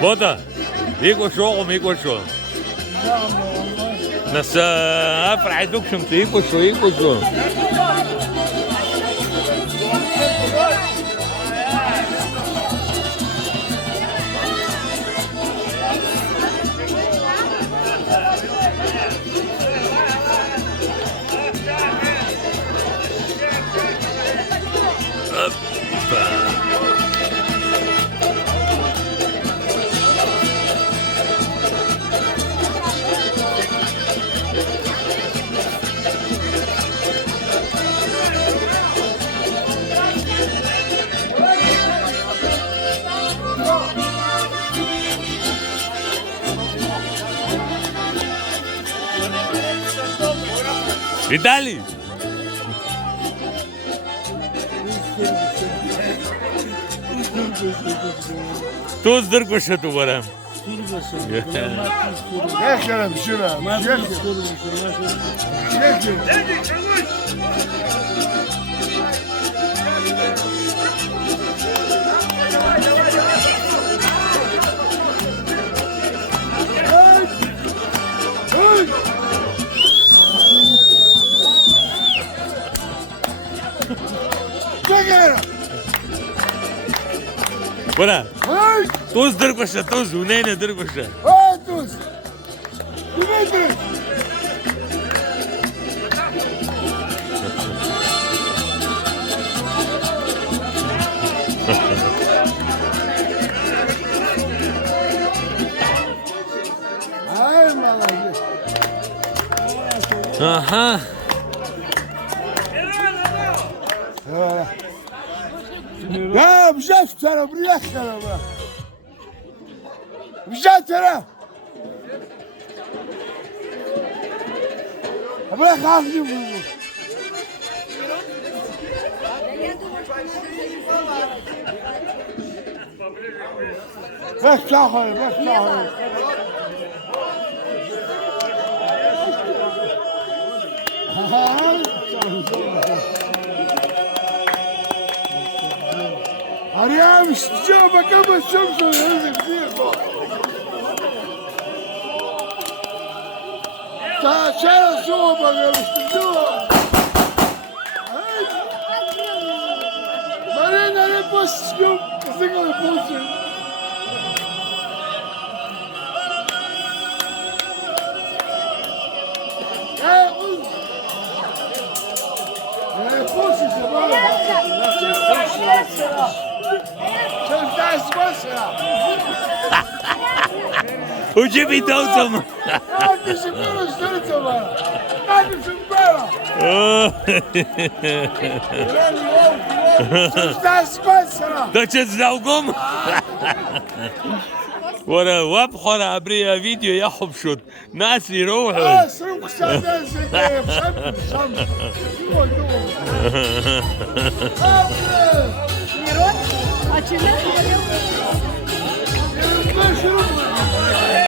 بودا يكو شو يكو شو ناس افرع دوك شمت يكو شو Vitaly! Tu zdrko še tu varam. Nechcem, Szyna. Bora! Tu zdrko še, tu zunaj drko še. Tuz! Dimitri! Ay, молодец! Aha! Ya взять второго, приехали, брат! Взять второго! Bırak ağzını bunu. Bırak çakayı, bırak çakayı. Arayam istiyor, bakamaz çok zor. Сейчас оба говорят, Марина, не пустил, сыграл после. После забавно. Сейчас дай спасибо. Uçu bir dağıtım. Kardeşim konuşturursa bana. Kardeşim bana. Söz sana. Daçet zavgum. ورا وابخر عبرية فيديو يحب شوت ناس يروحوا سرق سادة سيدي شمس Mirot, açılır. شمس